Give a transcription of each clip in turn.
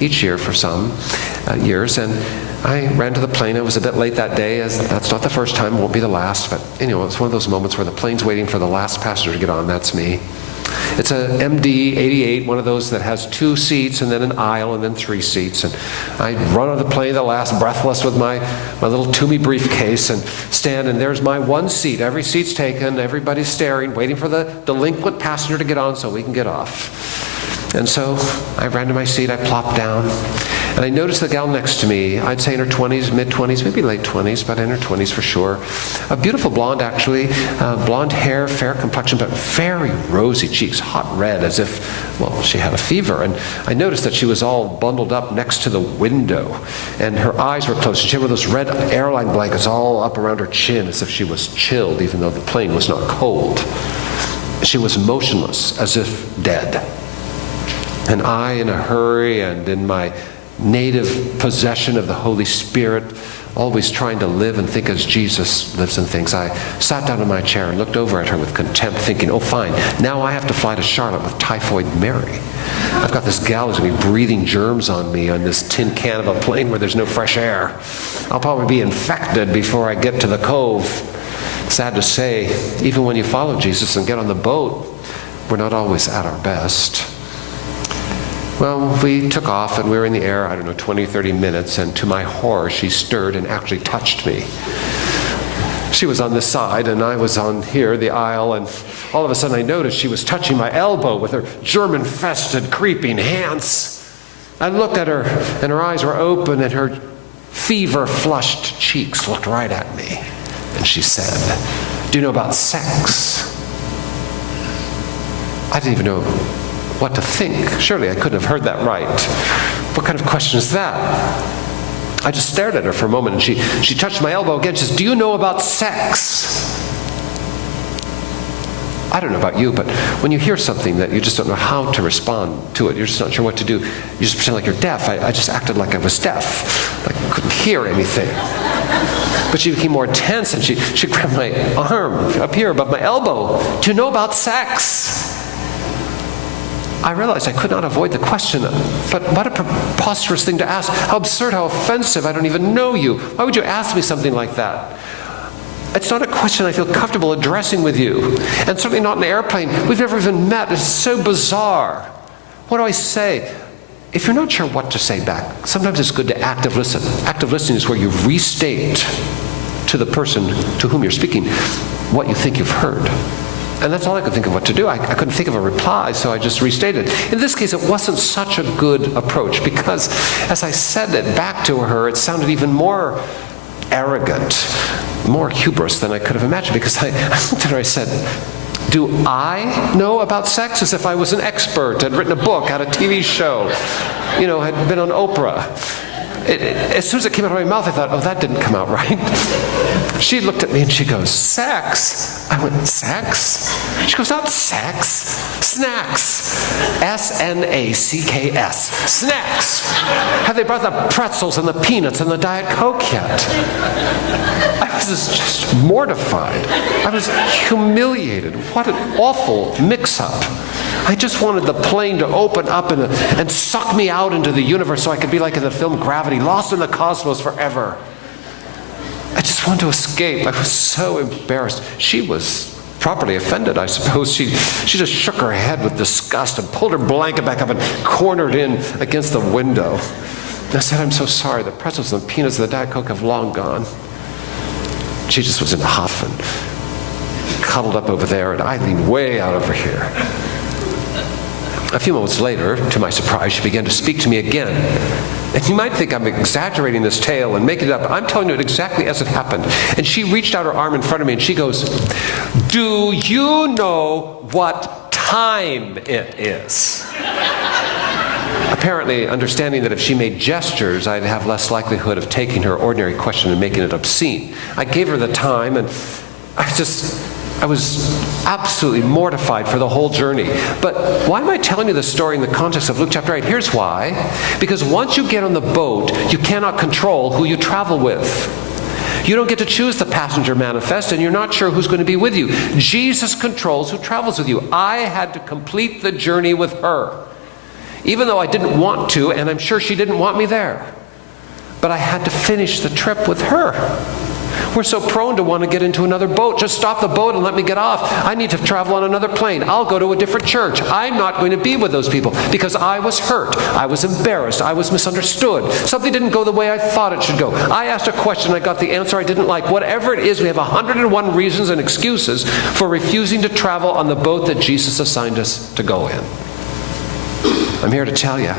each year for some years. And I ran to the plane. I was a bit late that day, as that's not the first time, won't be the last. But it's one of those moments where the plane's waiting for the last passenger to get on. That's me. It's a MD 88, one of those that has 2 seats and then an aisle and then 3 seats. And I run on the plane, the last, breathless with my little Toomey briefcase, and stand, and there's my one seat. Every seat's taken, everybody's staring, waiting for the delinquent passenger to get on so we can get off. And so I ran to my seat, I plopped down, and I noticed the gal next to me, I'd say in her 20s, mid-20s, maybe late 20s, but in her 20s for sure. A beautiful blonde, actually, blonde hair, fair complexion, but very rosy cheeks, hot red, as if, well, she had a fever. And I noticed that she was all bundled up next to the window, and her eyes were closed. She had one of those red airline blankets all up around her chin, as if she was chilled, even though the plane was not cold. She was motionless, as if dead. And I, in a hurry and in my native possession of the Holy Spirit, always trying to live and think as Jesus lives and thinks, I sat down in my chair and looked over at her with contempt, thinking, oh fine, now I have to fly to Charlotte with Typhoid Mary. I've got this gal who's going to be breathing germs on me on this tin can of a plane where there's no fresh air. I'll probably be infected before I get to the cove. Sad to say, even when you follow Jesus and get on the boat, we're not always at our best. Well, we took off and we were in the air, 20, 30 minutes, and to my horror, she stirred and actually touched me. She was on this side and I was on here, the aisle, and all of a sudden I noticed she was touching my elbow with her germ-infested, creeping hands. I looked at her and her eyes were open and her fever-flushed cheeks looked right at me. And she said, "Do you know about sex?" I didn't even know what to think. Surely I couldn't have heard that right. What kind of question is that? I just stared at her for a moment, and she touched my elbow again. She says, "Do you know about sex?" I don't know about you, but when you hear something that you just don't know how to respond to it, you're just not sure what to do, you just pretend like you're deaf. I just acted like I was deaf, like I couldn't hear anything. But she became more intense, and she grabbed my arm up here above my elbow. "Do you know about sex?" I realized I could not avoid the question, but what a preposterous thing to ask. How absurd, how offensive. I don't even know you. Why would you ask me something like that? It's not a question I feel comfortable addressing with you. And certainly not in an airplane. We've never even met. It's so bizarre. What do I say? If you're not sure what to say back, sometimes it's good to active listen. Active listening is where you restate to the person to whom you're speaking what you think you've heard. And that's all I could think of what to do. I couldn't think of a reply, so I just restated. In this case, it wasn't such a good approach because as I said it back to her, it sounded even more arrogant, more hubris than I could have imagined, because I looked at her, I said, "Do I know about sex?" As if I was an expert, had written a book, had a TV show, had been on Oprah. As soon as it came out of my mouth, I thought, oh, that didn't come out right. She looked at me and she goes, "Sex?" I went, "Sex?" She goes, "Not sex, snacks. S-N-A-C-K-S, snacks. Have they brought the pretzels and the peanuts and the Diet Coke yet?" I was just mortified. I was humiliated. What an awful mix-up. I just wanted the plane to open up and suck me out into the universe so I could be like in the film Gravity, lost in the cosmos forever. I just wanted to escape. I was so embarrassed. She was properly offended, I suppose. She just shook her head with disgust and pulled her blanket back up and cornered in against the window. And I said, "I'm so sorry. The pretzels and the peanuts and the Diet Coke have long gone." She just was in a huff and cuddled up over there, and I leaned way out over here. A few moments later, to my surprise, she began to speak to me again. And you might think I'm exaggerating this tale and making it up. I'm telling you it exactly as it happened. And she reached out her arm in front of me and she goes, "Do you know what time it is?" Apparently understanding that if she made gestures, I'd have less likelihood of taking her ordinary question and making it obscene. I gave her the time, and I was absolutely mortified for the whole journey. But why am I telling you this story in the context of Luke chapter 8? Here's why. Because once you get on the boat, you cannot control who you travel with. You don't get to choose the passenger manifest, and you're not sure who's going to be with you. Jesus controls who travels with you. I had to complete the journey with her. even though I didn't want to, and I'm sure she didn't want me there. But I had to finish the trip with her. We're so prone to want to get into another boat. Just stop the boat and let me get off. I need to travel on another plane. I'll go to a different church. I'm not going to be with those people because I was hurt. I was embarrassed. I was misunderstood. Something didn't go the way I thought it should go. I asked a question. I got the answer I didn't like. Whatever it is, we have 101 reasons and excuses for refusing to travel on the boat that Jesus assigned us to go in. I'm here to tell you,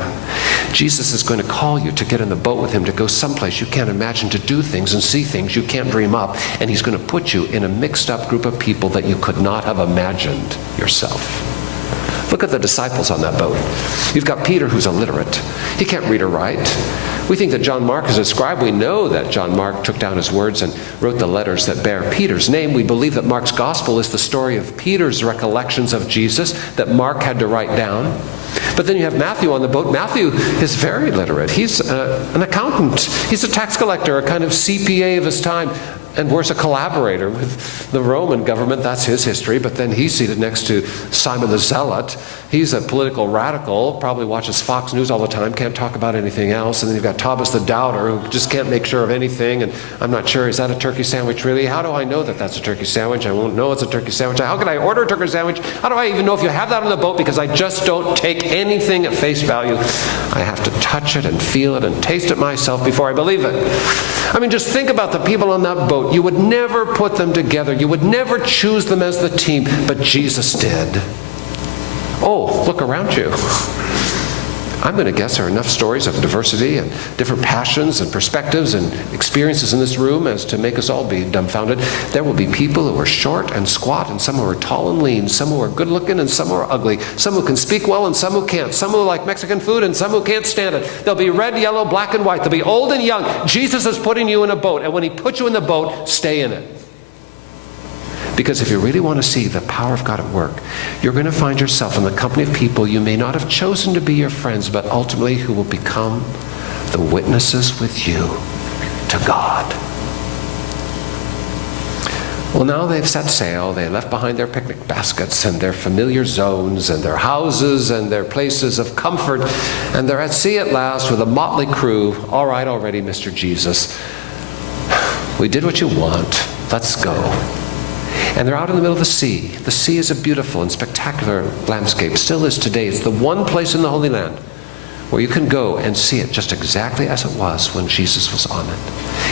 Jesus is going to call you to get in the boat with him, to go someplace you can't imagine, to do things and see things you can't dream up. And he's going to put you in a mixed up group of people that you could not have imagined yourself. Look at the disciples on that boat. You've got Peter, who's illiterate. He can't read or write. We think that John Mark is a scribe. We know that John Mark took down his words and wrote the letters that bear Peter's name. We believe that Mark's gospel is the story of Peter's recollections of Jesus that Mark had to write down. But then you have Matthew on the boat. Matthew is very literate. He's an accountant. He's a tax collector, a kind of CPA of his time, and worse, a collaborator with the Roman government. That's his history. But then he's seated next to Simon the Zealot. He's a political radical, probably watches Fox News all the time, can't talk about anything else. And then you've got Thomas the Doubter, who just can't make sure of anything. And I'm not sure, is that a turkey sandwich really? How do I know that that's a turkey sandwich? I won't know it's a turkey sandwich. How can I order a turkey sandwich? How do I even know if you have that on the boat? Because I just don't take anything at face value. I have to touch it and feel it and taste it myself before I believe it. I mean, just think about the people on that boat. You would never put them together. You would never choose them as the team, but Jesus did. Oh, look around you. I'm going to guess there are enough stories of diversity and different passions and perspectives and experiences in this room as to make us all be dumbfounded. There will be people who are short and squat, and some who are tall and lean, some who are good looking and some who are ugly, some who can speak well and some who can't, some who like Mexican food and some who can't stand it. There'll be red, yellow, black, and white. There'll be old and young. Jesus is putting you in a boat, and when he puts you in the boat, stay in it. Because if you really want to see the power of God at work, you're going to find yourself in the company of people you may not have chosen to be your friends, but ultimately who will become the witnesses with you to God. Well, now they've set sail. They left behind their picnic baskets and their familiar zones and their houses and their places of comfort, and they're at sea at last with a motley crew. All right already, Mr. Jesus. We did what you want. Let's go. And they're out in the middle of the sea. The sea is a beautiful and spectacular landscape. Still is today. It's the one place in the Holy Land where you can go and see it just exactly as it was when Jesus was on it.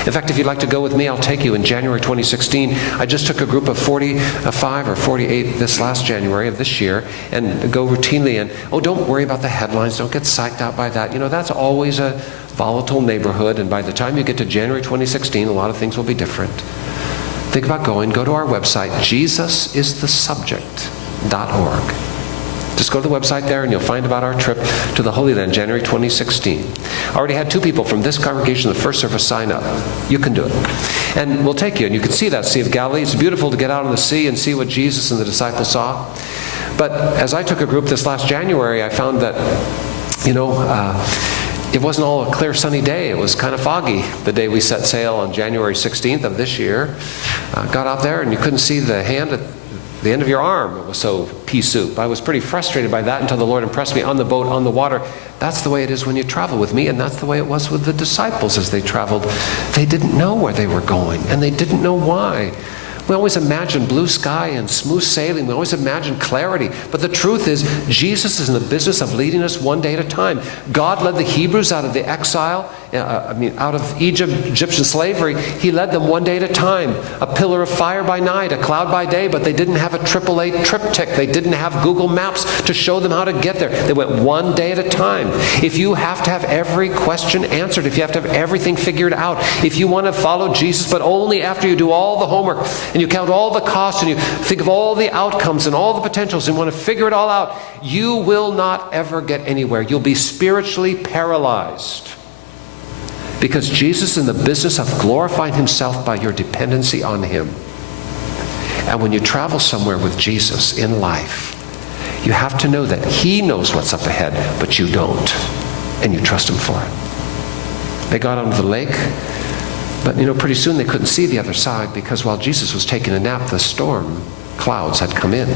In fact, if you'd like to go with me, I'll take you in January 2016. I just took a group of 45 or 48 this last January of this year and go routinely. And don't worry about the headlines. Don't get psyched out by that. That's always a volatile neighborhood. And by the time you get to January 2016, a lot of things will be different. Think about going. Go to our website, jesusisthesubject.org. Just go to the website there and you'll find about our trip to the Holy Land, January 2016. I already had 2 people from this congregation, the first service, sign up. You can do it. And we'll take you, and you can see that Sea of Galilee. It's beautiful to get out on the sea and see what Jesus and the disciples saw. But as I took a group this last January, I found that, it wasn't all a clear sunny day. It was kind of foggy the day we set sail on January 16th of this year. Got out there and you couldn't see the hand at the end of your arm. It was so pea soup. I was pretty frustrated by that until the Lord impressed me on the boat, on the water. That's the way it is when you travel with me, and that's the way it was with the disciples as they traveled. They didn't know where they were going, and they didn't know why. We always imagine blue sky and smooth sailing. We always imagine clarity. But the truth is, Jesus is in the business of leading us one day at a time. God led the Hebrews out of the exile, out of Egyptian slavery. He led them one day at a time. A pillar of fire by night, a cloud by day, but they didn't have a AAA triptych. They didn't have Google Maps to show them how to get there. They went one day at a time. If you have to have every question answered, if you have to have everything figured out, if you want to follow Jesus, but only after you do all the homework, and you count all the costs, and you think of all the outcomes and all the potentials and want to figure it all out, you will not ever get anywhere. You'll be spiritually paralyzed. Because Jesus is in the business of glorifying himself by your dependency on him. And when you travel somewhere with Jesus in life, you have to know that he knows what's up ahead, but you don't. And you trust him for it. They got onto the lake. But pretty soon they couldn't see the other side because while Jesus was taking a nap, the storm clouds had come in.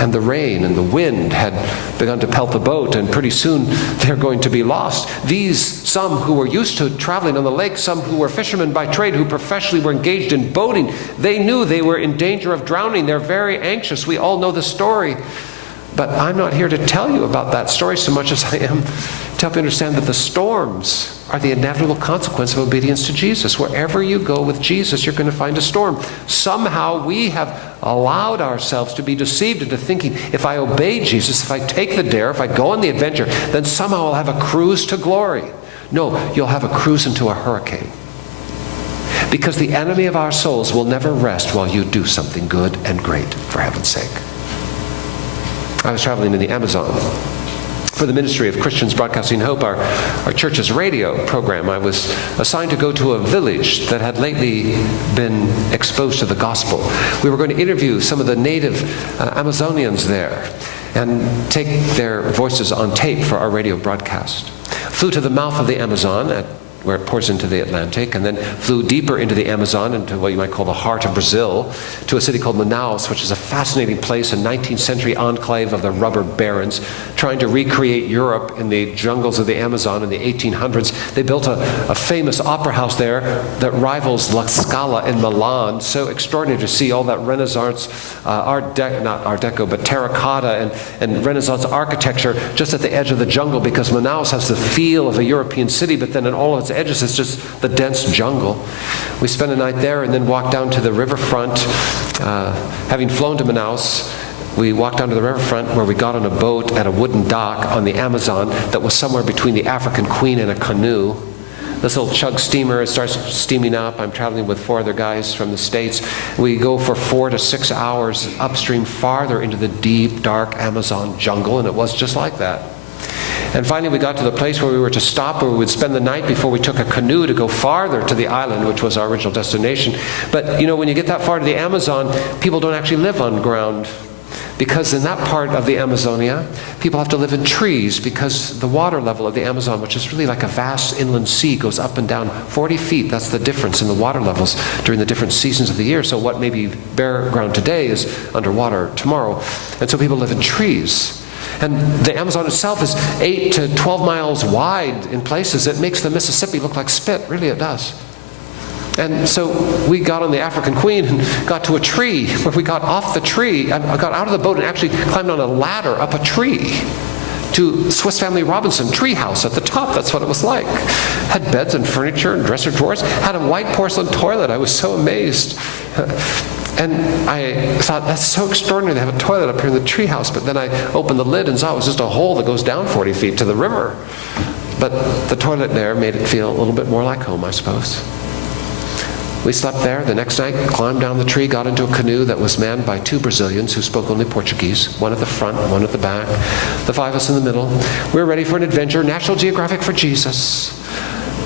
And the rain and the wind had begun to pelt the boat, and pretty soon they're going to be lost. These, some who were used to traveling on the lake, some who were fishermen by trade, who professionally were engaged in boating, they knew they were in danger of drowning. They're very anxious. We all know the story. But I'm not here to tell you about that story so much as I am to help you understand that the storms are the inevitable consequence of obedience to Jesus. Wherever you go with Jesus, you're going to find a storm. Somehow we have allowed ourselves to be deceived into thinking, if I obey Jesus, if I take the dare, if I go on the adventure, then somehow I'll have a cruise to glory. No, you'll have a cruise into a hurricane. Because the enemy of our souls will never rest while you do something good and great, for heaven's sake. I was traveling in the Amazon for the Ministry of Christians Broadcasting Hope, our church's radio program. I was assigned to go to a village that had lately been exposed to the gospel. We were going to interview some of the native Amazonians there and take their voices on tape for our radio broadcast. Flew to the mouth of the Amazon, where it pours into the Atlantic, and then flew deeper into the Amazon, into what you might call the heart of Brazil, to a city called Manaus, which is a fascinating place, a 19th century enclave of the rubber barons, trying to recreate Europe in the jungles of the Amazon in the 1800s. They built a famous opera house there that rivals La Scala in Milan. So extraordinary to see all that Renaissance, not Art Deco, but terracotta and Renaissance architecture just at the edge of the jungle, because Manaus has the feel of a European city, but then in all of its edges it's just the dense jungle. We spent a night there and then walked down to the riverfront. Having flown to Manaus, we walked down to the riverfront, where we got on a boat at a wooden dock on the Amazon that was somewhere between the African Queen and a canoe. This little chug steamer, it starts steaming up. I'm traveling with 4 other guys from the States. We go for 4 to 6 hours upstream, farther into the deep, dark Amazon jungle, and it was just like that. And finally we got to the place where we were to stop, where we would spend the night before we took a canoe to go farther to the island, which was our original destination. But you know, when you get that far to the Amazon, people don't actually live on ground. Because in that part of the Amazonia, people have to live in trees, because the water level of the Amazon, which is really like a vast inland sea, goes up and down 40 feet. That's the difference in the water levels during the different seasons of the year. So what may be bare ground today is underwater tomorrow. And so people live in trees. And the Amazon itself is 8 to 12 miles wide in places. It makes the Mississippi look like spit. Really, it does. And so we got on the African Queen and got to a tree, where we got off the tree. I got out of the boat and actually climbed on a ladder up a tree to Swiss Family Robinson tree house at the top. That's what it was like. Had beds and furniture and dresser drawers. Had a white porcelain toilet. I was so amazed. And I thought, that's so extraordinary. They have a toilet up here in the tree house. But then I opened the lid and saw it was just a hole that goes down 40 feet to the river. But the toilet there made it feel a little bit more like home, I suppose. We slept there. The next night, climbed down the tree, got into a canoe that was manned by 2 Brazilians who spoke only Portuguese, one at the front, one at the back, the 5 of us in the middle. We were ready for an adventure, National Geographic for Jesus.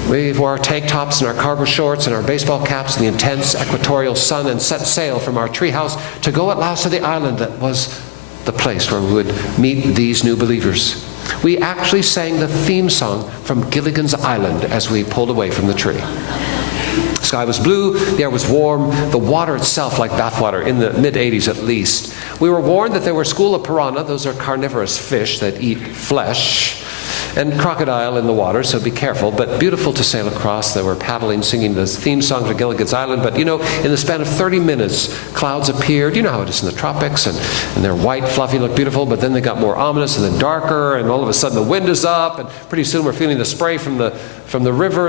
We wore our tank tops and our cargo shorts and our baseball caps in the intense equatorial sun, and set sail from our treehouse to go at last to the island that was the place where we would meet these new believers. We actually sang the theme song from Gilligan's Island as we pulled away from the tree. The sky was blue, the air was warm, the water itself like bathwater, in the mid-80s at least. We were warned that there were a school of piranha, those are carnivorous fish that eat flesh, and crocodile in the water, so be careful. But beautiful to sail across. They were paddling, singing the theme song to Gilligan's Island. But you know, in the span of 30 minutes, clouds appeared. You know how it is in the tropics, and they're white, fluffy, look beautiful, but then they got more ominous and then darker, and all of a sudden the wind is up, and pretty soon we're feeling the spray from the river.